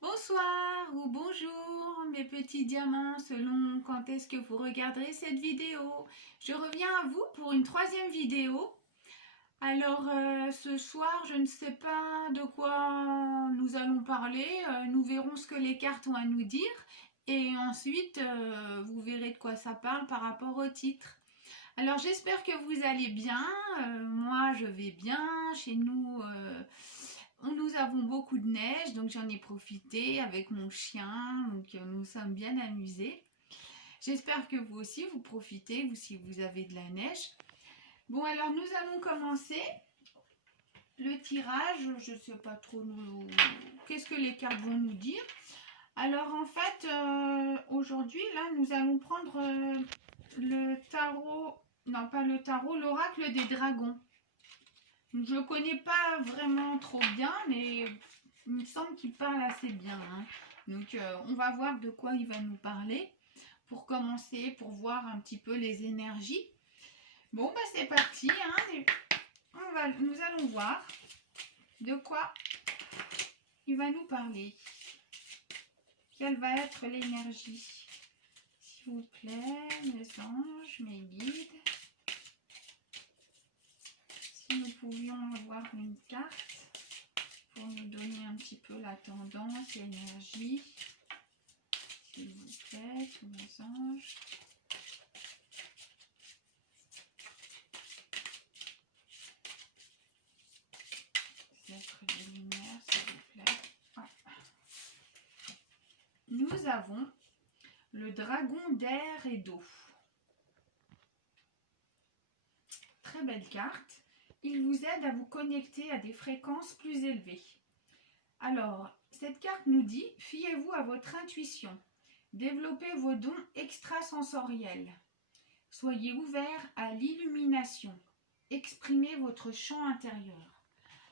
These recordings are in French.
Bonsoir ou bonjour mes petits diamants selon quand est-ce que vous regarderez cette vidéo. Je reviens à vous pour une troisième vidéo. Alors ce soir je ne sais pas de quoi nous allons parler. Nous verrons ce que les cartes ont à nous dire. Et ensuite vous verrez de quoi ça parle par rapport au titre. Alors j'espère que vous allez bien. Moi je vais bien. Chez nous nous avons beaucoup de neige, donc j'en ai profité avec mon chien, donc nous sommes bien amusés. J'espère que vous aussi vous profitez, vous si vous avez de la neige. Bon alors nous allons commencer le tirage. Je ne sais pas trop qu'est-ce que les cartes vont nous dire. Alors en fait aujourd'hui là nous allons prendre le tarot, non pas le tarot, l'oracle des dragons. Je ne connais pas vraiment trop bien, mais il me semble qu'il parle assez bien. Hein. Donc on va voir de quoi il va nous parler pour commencer, pour voir un petit peu les énergies. Bon, bah c'est parti. Hein. Nous allons voir de quoi il va nous parler. Quelle va être l'énergie? S'il vous plaît, mes anges, mes guides. Si nous pouvions avoir une carte pour nous donner un petit peu la tendance, l'énergie. S'il vous plaît, tous mes anges. Êtres de lumière, s'il vous plaît. Ah. Nous avons le dragon d'air et d'eau. Très belle carte. Il vous aide à vous connecter à des fréquences plus élevées. Alors, cette carte nous dit, fiez-vous à votre intuition. Développez vos dons extrasensoriels. Soyez ouvert à l'illumination. Exprimez votre chant intérieur.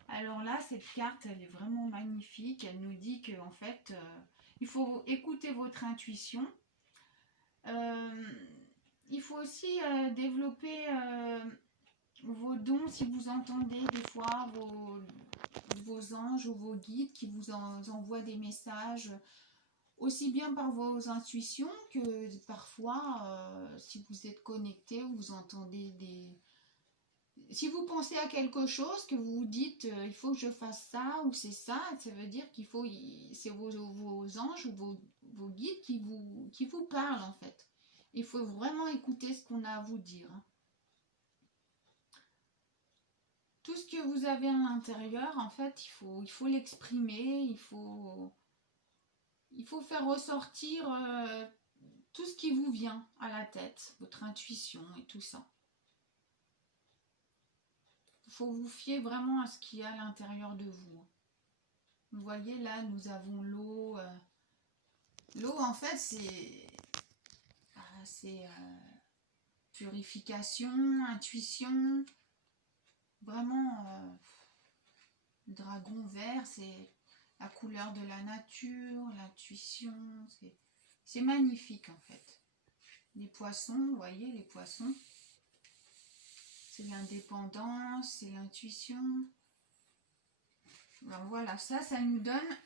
Alors là, cette carte, elle est vraiment magnifique. Elle nous dit qu'en fait, il faut écouter votre intuition. Il faut aussi développer vos dons si vous entendez des fois vos anges ou vos guides qui vous envoient des messages aussi bien par vos intuitions que parfois si vous êtes connecté ou vous entendez si vous pensez à quelque chose que vous vous dites il faut que je fasse ça ou c'est ça, ça veut dire qu'il faut c'est vos anges ou vos guides qui vous parlent en fait. Il faut vraiment écouter ce qu'on a à vous dire. Tout ce que vous avez à l'intérieur, en fait, il faut l'exprimer, il faut faire ressortir tout ce qui vous vient à la tête, votre intuition et tout ça. Il faut vous fier vraiment à ce qu'il y a à l'intérieur de vous. Vous voyez là, nous avons l'eau. L'eau, en fait, c'est purification, intuition. Vraiment, dragon vert, c'est la couleur de la nature, l'intuition. C'est magnifique en fait. Les poissons, vous voyez, les poissons. C'est l'indépendance, c'est l'intuition. Ben voilà, ça nous donne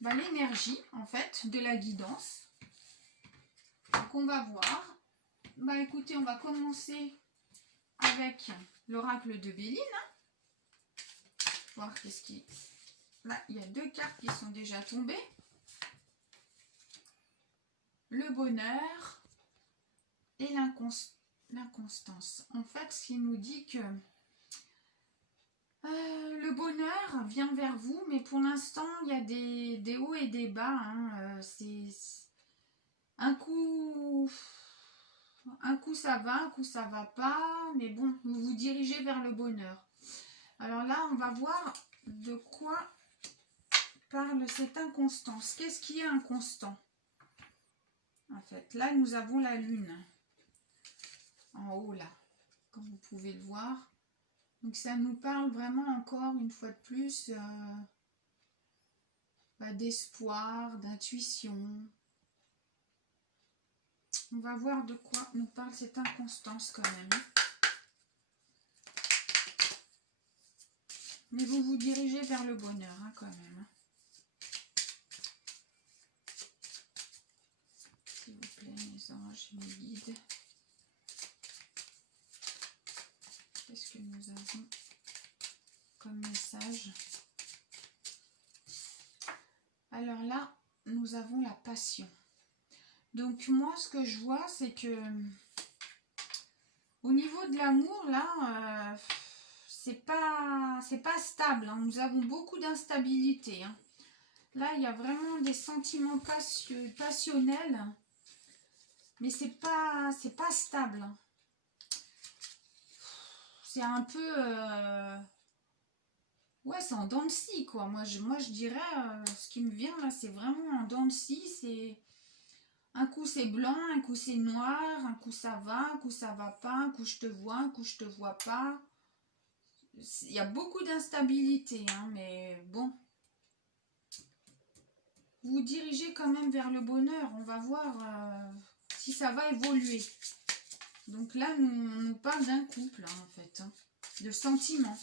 l'énergie en fait de la guidance. Donc on va voir. Bah écoutez, on va commencer avec l'oracle de Béline. Voir qu'est-ce qui... Là, il y a deux cartes qui sont déjà tombées. Le bonheur et l'inconstance. En fait, ce qui nous dit que le bonheur vient vers vous, mais pour l'instant, il y a des hauts et des bas. Hein. C'est un coup ça va, un coup ça va pas, mais bon, vous vous dirigez vers le bonheur. Alors là, on va voir de quoi parle cette inconstance. Qu'est-ce qui est inconstant? En fait, là, nous avons la lune. En haut, là. Comme vous pouvez le voir. Donc, ça nous parle vraiment encore, une fois de plus, d'espoir, d'intuition. On va voir de quoi nous parle cette inconstance quand même. Mais vous vous dirigez vers le bonheur, hein, quand même. j'ai mes guides. Qu'est-ce que nous avons comme message? Alors là, nous avons la passion. Donc moi, ce que je vois, c'est que au niveau de l'amour, là, c'est pas stable. Hein. Nous avons beaucoup d'instabilité. Hein. Là, il y a vraiment des sentiments passionnels, mais c'est pas stable. Hein. C'est un peu... ouais, c'est en dents de scie, quoi. Moi, je dirais, ce qui me vient, là, c'est vraiment en dents de scie. C'est... Un coup, c'est blanc, un coup, c'est noir, un coup, ça va pas, un coup, je te vois, un coup, je te vois pas. Il y a beaucoup d'instabilité, hein, mais bon. Vous vous dirigez quand même vers le bonheur. On va voir si ça va évoluer. Donc là, on nous parle d'un couple, hein, en fait, hein, de sentiments.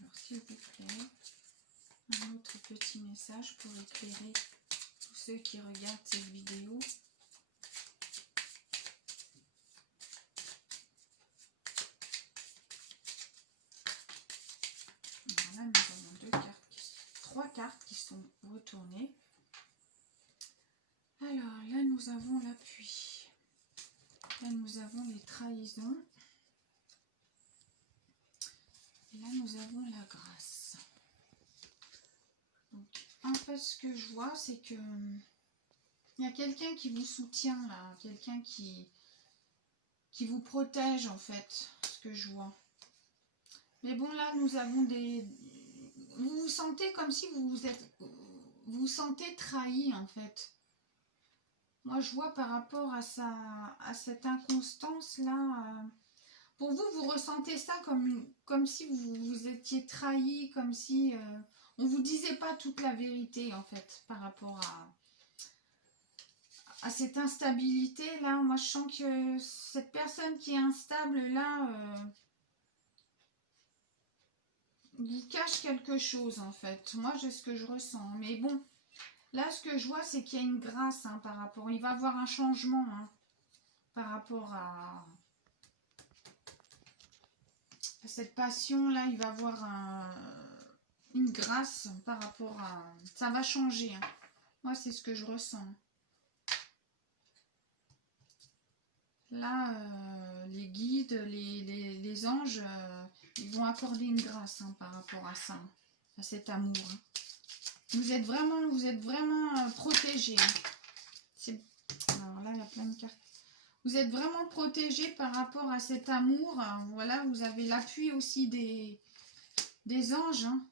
Alors, s'il vous plaît, un autre petit message pour éclairer tous ceux qui regardent cette vidéo. Voilà, nous avons trois cartes qui sont retournées. Alors, là, nous avons l'appui. Là, nous avons les trahisons. Et là, nous avons la grâce. Donc, en fait, ce que je vois, c'est que il y a quelqu'un qui vous soutient, là. Quelqu'un qui vous protège, en fait, ce que je vois. Mais bon, là, nous avons des... Vous vous sentez comme si vous vous sentez trahi, en fait. Moi, je vois par rapport à cette inconstance-là... Pour vous, vous ressentez ça comme si vous étiez trahi, comme si on ne vous disait pas toute la vérité, en fait, par rapport à cette instabilité-là. Moi, je sens que cette personne qui est instable, là, vous cache quelque chose, en fait. Moi, j'ai ce que je ressens. Mais bon, là, ce que je vois, c'est qu'il y a une grâce, hein, par rapport... Il va y avoir un changement, hein, par rapport à cette passion-là. Il va y avoir une grâce par rapport à... Ça va changer. Hein. Moi, c'est ce que je ressens. Là, les guides, les anges, ils vont accorder une grâce, hein, par rapport à ça, à cet amour. Hein. Vous êtes vraiment protégés. Hein. Alors là, il y a plein de cartes. Vous êtes vraiment protégés par rapport à cet amour. Hein. Voilà, vous avez l'appui aussi des anges. Hein.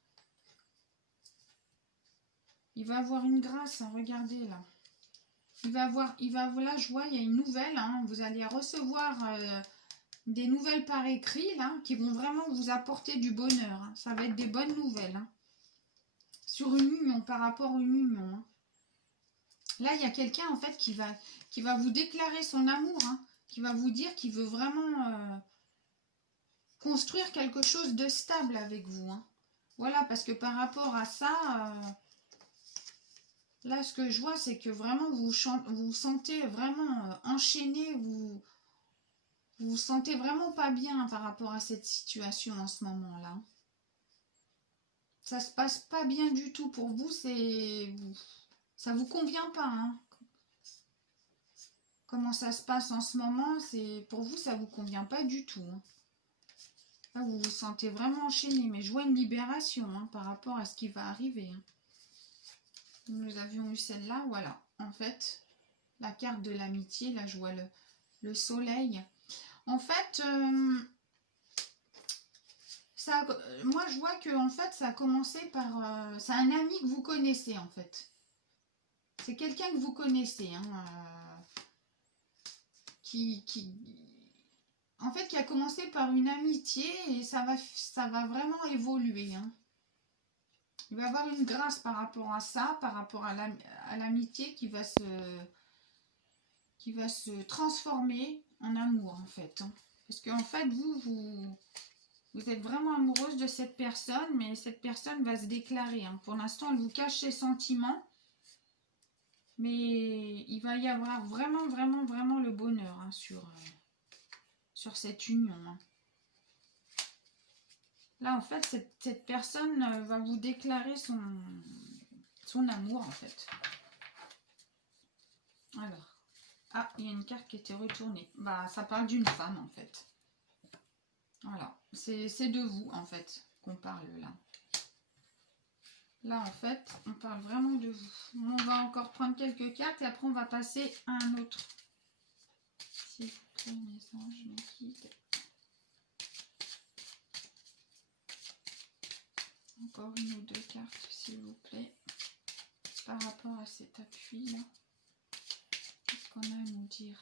Il va avoir une grâce, hein, regardez là. Voilà, je vois, il y a une nouvelle, hein, vous allez recevoir des nouvelles par écrit, là, qui vont vraiment vous apporter du bonheur. Hein. Ça va être des bonnes nouvelles. Hein. Sur une union, par rapport à une union. Hein. Là, il y a quelqu'un, en fait, qui va vous déclarer son amour, hein, qui va vous dire qu'il veut vraiment construire quelque chose de stable avec vous. Hein. Voilà, parce que par rapport à ça... Là, ce que je vois, c'est que vraiment, vous vous sentez vraiment enchaîné, vous vous sentez vraiment pas bien par rapport à cette situation en ce moment-là. Ça se passe pas bien du tout pour vous, ça vous convient pas. Hein. Comment ça se passe en ce moment, pour vous, ça vous convient pas du tout. Hein. Là, vous vous sentez vraiment enchaîné, mais je vois une libération, hein, par rapport à ce qui va arriver. Hein. Nous avions eu celle-là, voilà. En fait, la carte de l'amitié, là je vois le soleil. En fait, moi je vois que en fait, ça a commencé par... c'est un ami que vous connaissez en fait. C'est quelqu'un que vous connaissez. Hein, en fait, qui a commencé par une amitié et ça va vraiment évoluer. Hein. Il va y avoir une grâce par rapport à ça, par rapport à l'amitié qui va se transformer en amour, en fait. Hein. Parce qu'en fait, vous Vous êtes vraiment amoureuse de cette personne, mais cette personne va se déclarer. Hein. Pour l'instant, elle vous cache ses sentiments. Mais il va y avoir vraiment, vraiment, vraiment le bonheur hein, sur cette union. Hein. Là, en fait, cette personne va vous déclarer son amour, en fait. Alors, ah, il y a une carte qui était retournée. Bah, ça parle d'une femme, en fait. Voilà, c'est de vous, en fait, qu'on parle là. Là, en fait, on parle vraiment de vous. On va encore prendre quelques cartes et après, on va passer à un autre. S'il vous plaît, mes anges, mes guides. Encore une ou deux cartes, s'il vous plaît. Par rapport à cet appui-là. Qu'est-ce qu'on a à nous dire?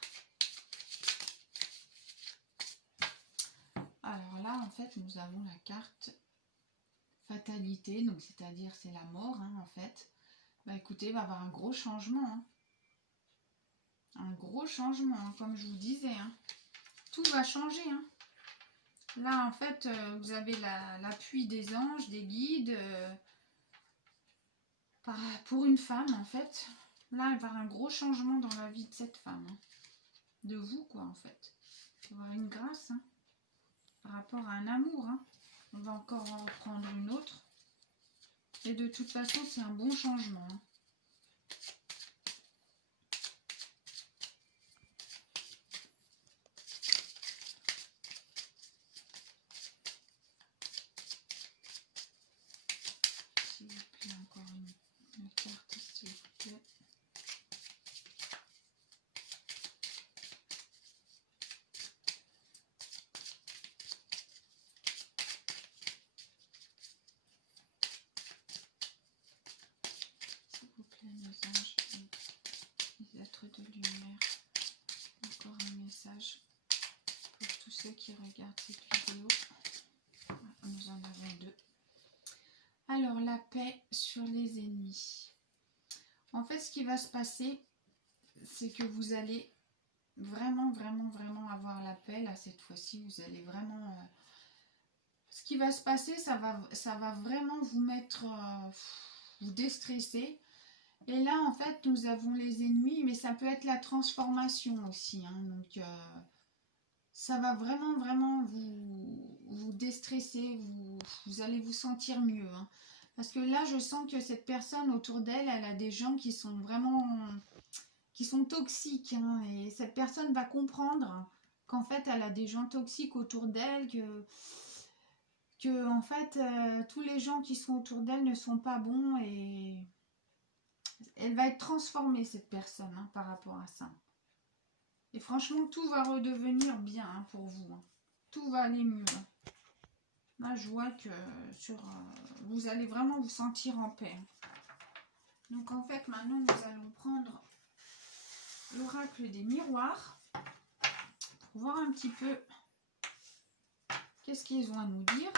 Alors là, en fait, nous avons la carte fatalité, donc c'est-à-dire c'est la mort, hein, en fait. Bah écoutez, il va y avoir un gros changement. Hein. Un gros changement, hein, comme je vous disais. Hein. Tout va changer. Hein. Là, en fait, vous avez l'appui des anges, des guides. Pour une femme, en fait. Là, il va y avoir un gros changement dans la vie de cette femme. Hein. De vous, quoi, en fait. Il va y avoir une grâce, hein, par rapport à un amour. Hein. On va encore en reprendre une autre. Et de toute façon, c'est un bon changement. Hein. S'il vous plaît, encore une carte, s'il vous plaît. S'il vous plaît, mes anges, les êtres de lumière. Encore un message pour tous ceux qui regardent cette vidéo. Nous en avons deux. Alors, la paix sur les ennemis. En fait, ce qui va se passer, c'est que vous allez vraiment, vraiment, vraiment avoir la paix. Là, cette fois-ci, vous allez vraiment... Ce qui va se passer, ça va vraiment vous mettre... vous déstresser. Et là, en fait, nous avons les ennemis, mais ça peut être la transformation aussi. Hein, donc, ça va vraiment, vraiment vous déstresser. Vous allez vous sentir mieux. Hein. Parce que là, je sens que cette personne autour d'elle, elle a des gens qui sont vraiment... qui sont toxiques. Hein, et cette personne va comprendre qu'en fait, elle a des gens toxiques autour d'elle, que en fait, tous les gens qui sont autour d'elle ne sont pas bons et elle va être transformée, cette personne, hein, par rapport à ça. Et franchement, tout va redevenir bien hein, pour vous. Hein. Tout va aller mieux. Hein. Là, je vois que vous allez vraiment vous sentir en paix. Donc, en fait, maintenant, nous allons prendre l'oracle des miroirs pour voir un petit peu qu'est-ce qu'ils ont à nous dire.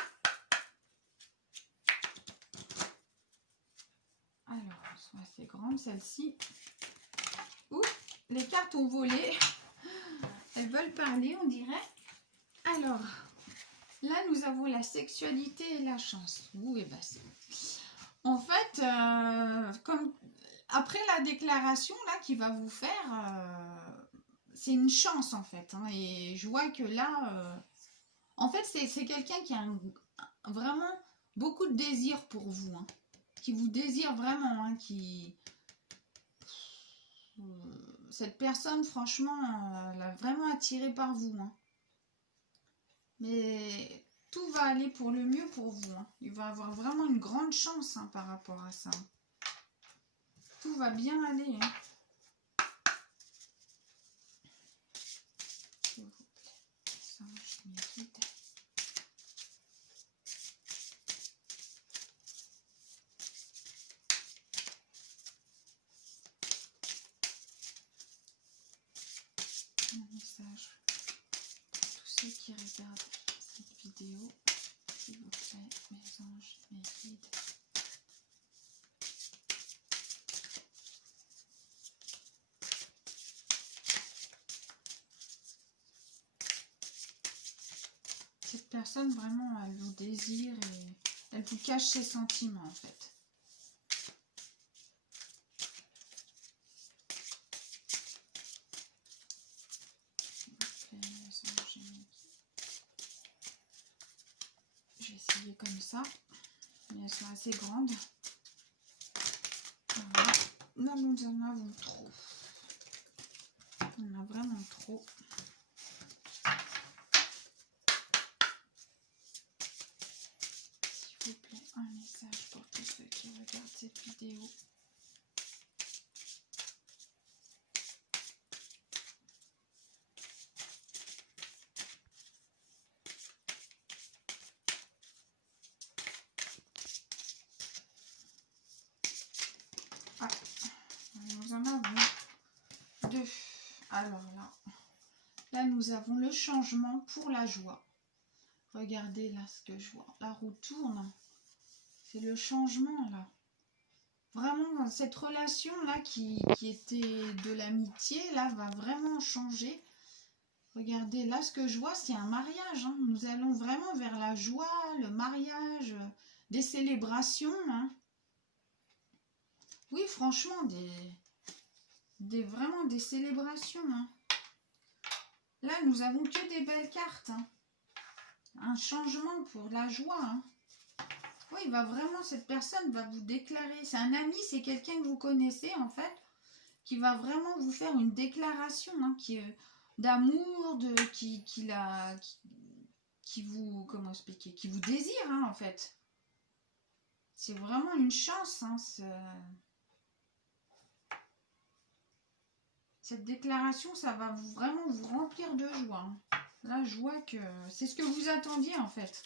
Alors, elles sont assez grandes, celles-ci. Ouh, les cartes ont volé. Elles veulent parler, on dirait. Alors, là, nous avons la sexualité et la chance. Ouh, et bah, en fait, comme après la déclaration là qu'il va vous faire, c'est une chance en fait. Hein, et je vois que là, en fait, c'est quelqu'un qui a vraiment beaucoup de désir pour vous. Hein, qui vous désire vraiment. Hein, cette personne, franchement, elle est vraiment attirée par vous. Hein. Mais tout va aller pour le mieux pour vous. Hein. Il va avoir vraiment une grande chance hein, par rapport à ça. Tout va bien aller. Hein. S'il vous plaît. Ça, je m'évite. Un message pour tous ceux qui regardent cette vidéo. S'il vous plaît, mes anges, mes guides. Cette personne, vraiment, elle vous désire et elle vous cache ses sentiments, en fait. Je vais essayer comme ça, mais elles sont assez grandes. Voilà. Là, nous en avons trop. On a vraiment trop. S'il vous plaît, un message pour tous ceux qui regardent cette vidéo. Ah, nous en avons deux. Alors là nous avons le changement pour la joie. Regardez là ce que je vois. La roue tourne. C'est le changement là. Vraiment, cette relation là qui était de l'amitié, là va vraiment changer. Regardez, là ce que je vois, c'est un mariage. Hein. Nous allons vraiment vers la joie, le mariage, des célébrations. Hein. Oui, franchement, vraiment des célébrations. Hein. Là, nous avons que des belles cartes. Hein. Un changement pour la joie. Hein. Oui, cette personne va vous déclarer. C'est un ami, c'est quelqu'un que vous connaissez en fait, qui va vraiment vous faire une déclaration hein, d'amour, qui vous, comment expliquer, qui vous désire hein, en fait. C'est vraiment une chance. Hein, cette déclaration, ça va vraiment vous remplir de joie. Hein. Là, je vois que c'est ce que vous attendiez en fait.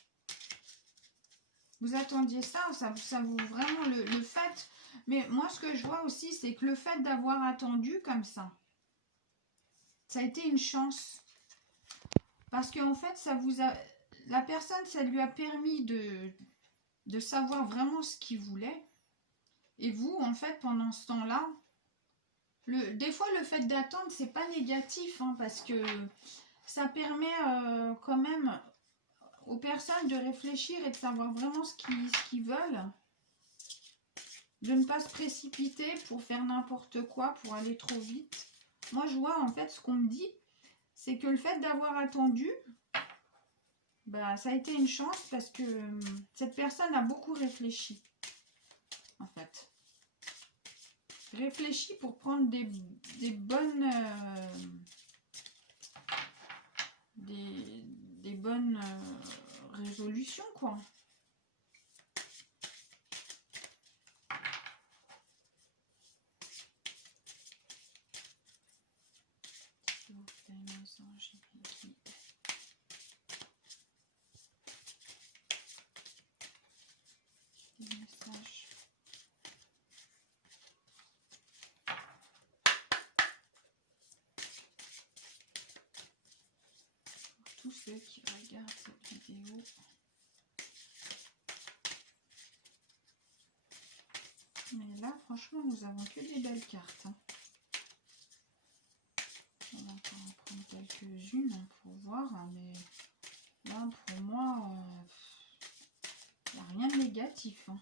Vous attendiez ça vous vraiment le fait. Mais moi, ce que je vois aussi, c'est que le fait d'avoir attendu comme ça a été une chance. Parce qu'en fait, la personne, ça lui a permis de savoir vraiment ce qu'il voulait. Et vous, en fait, pendant ce temps-là, des fois, le fait d'attendre, c'est pas négatif, hein, parce que ça permet quand même aux personnes de réfléchir et de savoir vraiment ce qu'ils veulent. De ne pas se précipiter pour faire n'importe quoi, pour aller trop vite. Moi, je vois, en fait, ce qu'on me dit, c'est que le fait d'avoir attendu, bah, ça a été une chance parce que cette personne a beaucoup réfléchi, en fait. Réfléchi pour prendre des bonnes... des bonnes résolutions, quoi. Des messages. Pour tous ceux qui regardent cette vidéo. Mais là, franchement, nous avons que des belles cartes. Hein. On va encore en prendre quelques-unes pour voir, hein, mais là, pour moi, il n'y a rien de négatif. Hein.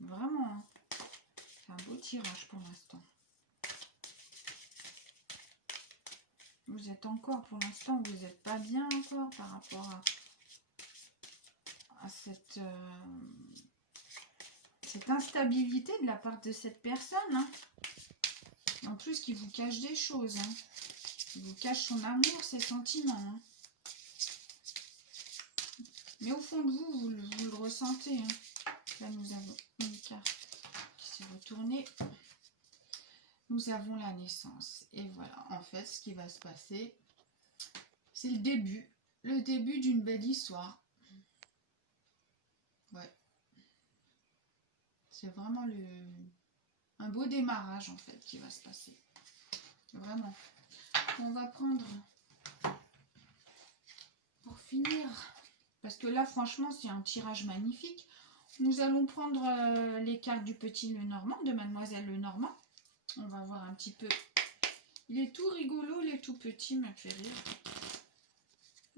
Vraiment, hein. C'est un beau tirage pour l'instant. Vous êtes encore, pour l'instant, vous n'êtes pas bien encore par rapport à cette instabilité de la part de cette personne. Hein. En plus, qui vous cache des choses. Hein. Il vous cache son amour, ses sentiments. Hein. Mais au fond de vous, vous le ressentez. Hein. Là, nous avons une carte qui s'est retournée. Nous avons la naissance. Et voilà, en fait, ce qui va se passer, c'est le début. Le début d'une belle histoire. Ouais. C'est vraiment un beau démarrage, en fait, qui va se passer. Vraiment. On va prendre, pour finir, parce que là, franchement, c'est un tirage magnifique. Nous allons prendre les cartes du petit Lenormand, de Mademoiselle Lenormand. On va voir un petit peu. Il est tout rigolo, il est tout petit, il me fait rire.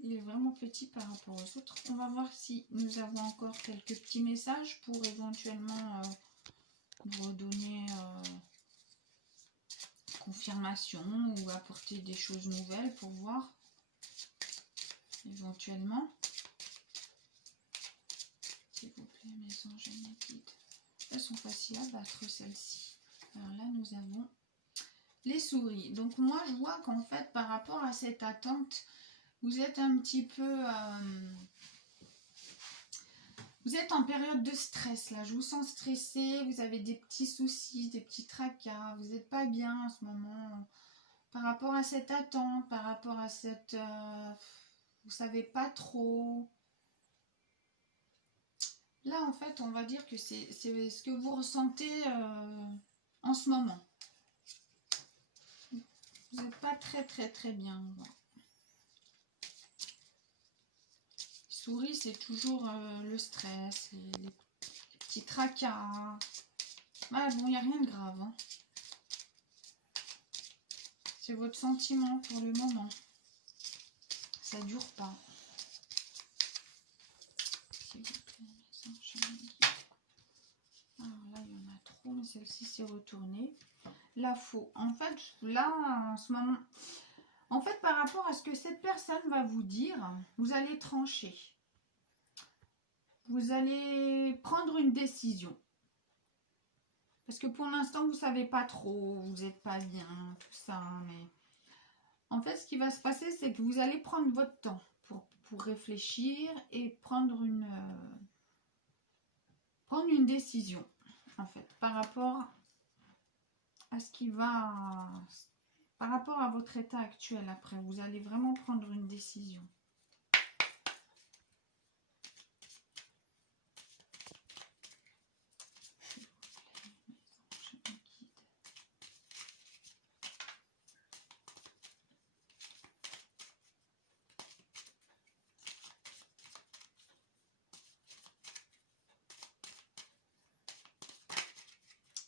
Il est vraiment petit par rapport aux autres. On va voir si nous avons encore quelques petits messages pour éventuellement nous redonner confirmation ou apporter des choses nouvelles pour voir éventuellement. S'il vous plaît, mes anges et mes guides. Elles sont faciles à battre, celles-ci. Alors là, nous avons les souris. Donc moi, je vois qu'en fait, par rapport à cette attente, vous êtes un petit peu... vous êtes en période de stress, là. Je vous sens stressé, vous avez des petits soucis, des petits tracas. Vous n'êtes pas bien en ce moment. Par rapport à cette attente, par rapport à cette... vous savez pas trop... Là, en fait, on va dire que c'est ce que vous ressentez en ce moment. Vous n'êtes pas très bien. Souris, c'est toujours le stress, les petits tracas. Ah bon, il n'y a rien de grave. Hein. C'est votre sentiment pour le moment. Ça ne dure pas. Alors là, il y en a trop, mais celle-ci s'est retournée. La faux. En fait, là, en ce moment... En fait, par rapport à ce que cette personne va vous dire, vous allez trancher. Vous allez prendre une décision. Parce que pour l'instant, vous ne savez pas trop, vous n'êtes pas bien, tout ça. Mais en fait, ce qui va se passer, c'est que vous allez prendre votre temps pour réfléchir et prendre une décision, en fait, par rapport à ce qui va... Par rapport à votre état actuel après, vous allez vraiment prendre une décision.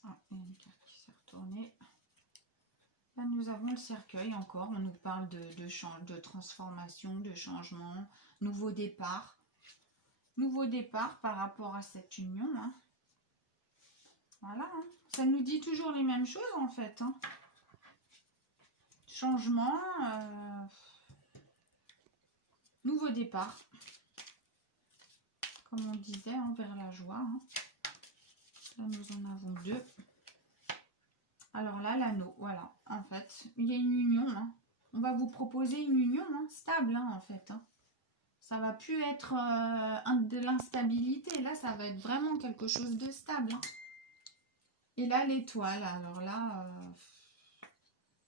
Ah, il y a une carte qui s'est retournée. Là, nous avons le cercueil encore. On nous parle de transformation, de changement, nouveau départ. Nouveau départ par rapport à cette union. Hein. Voilà. Hein. Ça nous dit toujours les mêmes choses en fait. Hein. Changement. Nouveau départ. Comme on disait, hein, vers la joie. Hein. Là, nous en avons deux. Alors là, l'anneau, voilà. En fait, il y a une union. Hein. On va vous proposer une union stable, en fait. Hein. Ça va plus être de l'instabilité. Là, ça va être vraiment quelque chose de stable. Hein. Et là, l'étoile. Alors là,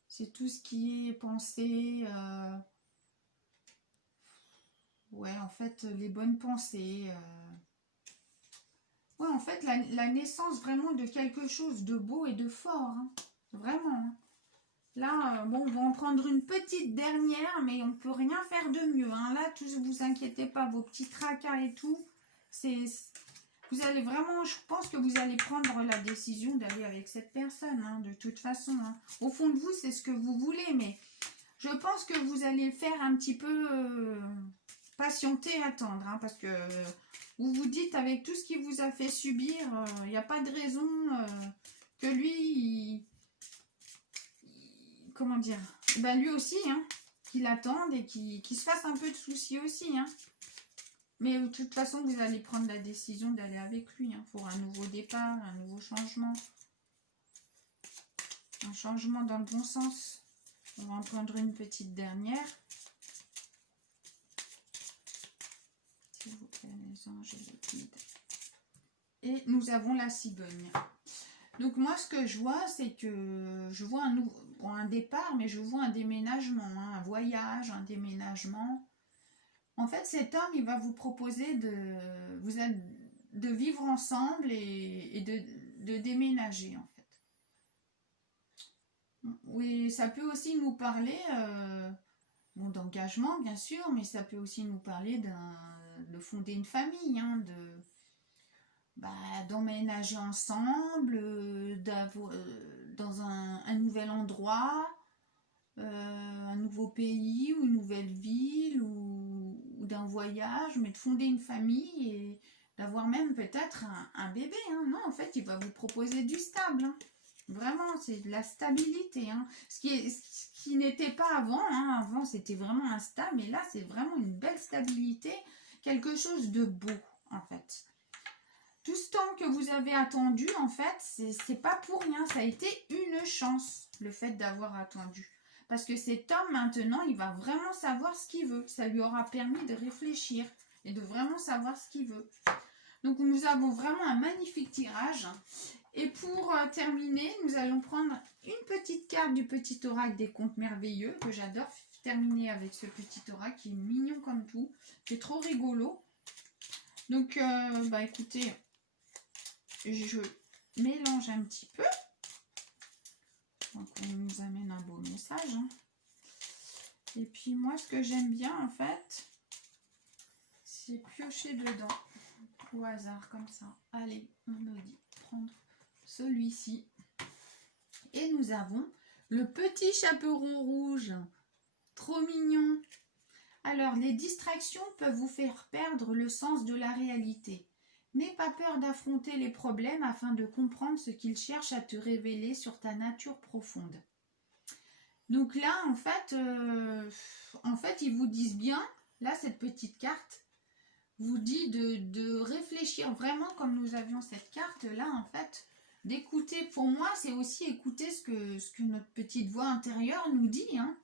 c'est tout ce qui est pensée. Ouais, en fait, les bonnes pensées. Ouais, en fait, la naissance vraiment de quelque chose de beau et de fort. Hein. Vraiment. Hein. Là, bon, on va en prendre une petite dernière, mais on ne peut rien faire de mieux. Hein. Là, ne vous inquiétez pas, vos petits tracas et tout, vous allez vraiment, je pense que vous allez prendre la décision d'aller avec cette personne, hein, de toute façon. Hein. Au fond de vous, c'est ce que vous voulez, mais je pense que vous allez faire un petit peu patienter, attendre, hein, parce que vous vous dites, avec tout ce qu'il vous a fait subir, il n'y a pas de raison que lui... Comment dire, ben lui aussi, hein, qu'il attende et qu'il se fasse un peu de soucis aussi. Hein. Mais de toute façon, vous allez prendre la décision d'aller avec lui hein, pour un nouveau départ, un nouveau changement. Un changement dans le bon sens. On va en prendre une petite dernière. S'il vous plaît, les anges et les guides. Et nous avons la cigogne. Donc moi, ce que je vois, c'est que je vois un départ, mais je vois un déménagement, hein, un voyage, un déménagement. En fait, cet homme, il va vous proposer de vivre ensemble et de déménager, en fait. Oui, ça peut aussi nous parler bon, d'engagement, bien sûr, mais ça peut aussi nous parler de fonder une famille, hein, d'emménager ensemble, dans un nouvel endroit, un nouveau pays ou une nouvelle ville ou ou d'un voyage, mais de fonder une famille et d'avoir même peut-être un bébé. Hein. Non, en fait, il va vous proposer du stable. Hein. Vraiment, c'est de la stabilité. Hein. Ce qui n'était pas avant. Hein. Avant, c'était vraiment instable. Mais là, c'est vraiment une belle stabilité. Quelque chose de beau, en fait. Tout ce temps que vous avez attendu, en fait, c'est pas pour rien. Ça a été une chance, le fait d'avoir attendu. Parce que cet homme, maintenant, il va vraiment savoir ce qu'il veut. Ça lui aura permis de réfléchir et de vraiment savoir ce qu'il veut. Donc, nous avons vraiment un magnifique tirage. Et pour terminer, nous allons prendre une petite carte du petit oracle des contes merveilleux, que j'adore terminer avec ce petit oracle qui est mignon comme tout. C'est trop rigolo. Donc, écoutez, je mélange un petit peu. Donc, on nous amène un beau message. Hein. Et puis, moi, ce que j'aime bien, en fait, c'est piocher dedans. Au hasard, comme ça. Allez, on me dit prendre celui-ci. Et nous avons le petit chaperon rouge. Trop mignon. Alors, les distractions peuvent vous faire perdre le sens de la réalité. N'aie pas peur d'affronter les problèmes afin de comprendre ce qu'ils cherchent à te révéler sur ta nature profonde. Donc là, en fait, ils vous disent bien, là, cette petite carte vous dit de réfléchir vraiment comme nous avions cette carte-là, en fait, d'écouter. Pour moi, c'est aussi écouter ce que notre petite voix intérieure nous dit, hein.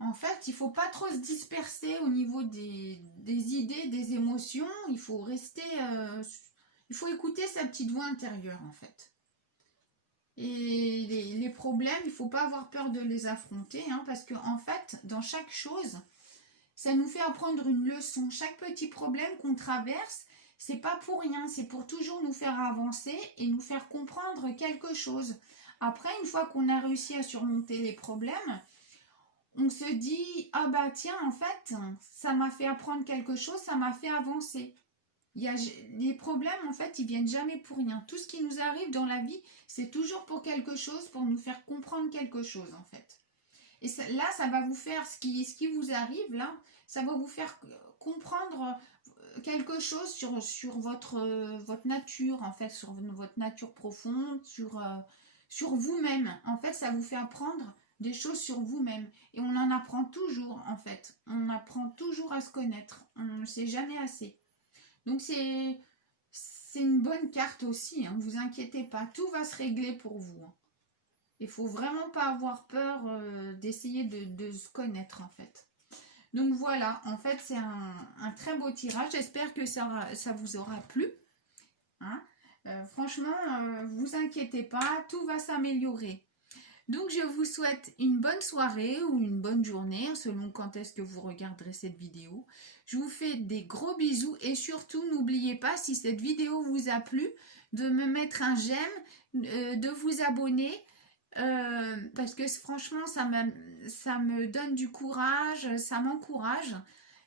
En fait, il ne faut pas trop se disperser au niveau des idées, des émotions. Il faut rester... il faut écouter sa petite voix intérieure, en fait. Et les problèmes, il ne faut pas avoir peur de les affronter, hein, parce qu'en fait, dans chaque chose, ça nous fait apprendre une leçon. Chaque petit problème qu'on traverse, c'est pas pour rien. C'est pour toujours nous faire avancer et nous faire comprendre quelque chose. Après, une fois qu'on a réussi à surmonter les problèmes... on se dit, ah bah tiens, en fait, ça m'a fait apprendre quelque chose, ça m'a fait avancer. Les problèmes, en fait, ils viennent jamais pour rien. Tout ce qui nous arrive dans la vie, c'est toujours pour quelque chose, pour nous faire comprendre quelque chose, en fait. Et là, ça va vous faire, ce qui vous arrive, là, ça va vous faire comprendre quelque chose sur votre nature, en fait, sur votre nature profonde, sur vous-même. En fait, ça vous fait apprendre des choses sur vous-même. Et on en apprend toujours, en fait. On apprend toujours à se connaître. On ne sait jamais assez. Donc, c'est une bonne carte aussi. Ne vous inquiétez pas. Tout va se régler pour vous. Hein. Il ne faut vraiment pas avoir peur d'essayer de se connaître, en fait. Donc, voilà. En fait, c'est un très beau tirage. J'espère que ça vous aura plu. Hein. Franchement, vous inquiétez pas. Tout va s'améliorer. Donc, je vous souhaite une bonne soirée ou une bonne journée, selon quand est-ce que vous regarderez cette vidéo. Je vous fais des gros bisous et surtout, n'oubliez pas, si cette vidéo vous a plu, de me mettre un j'aime, de vous abonner, parce que franchement, ça me donne du courage, ça m'encourage.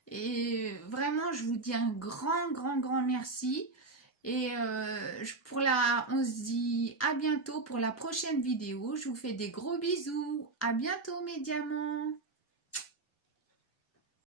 Et vraiment, je vous dis un grand merci. Et on se dit à bientôt pour la prochaine vidéo. Je vous fais des gros bisous. À bientôt mes diamants.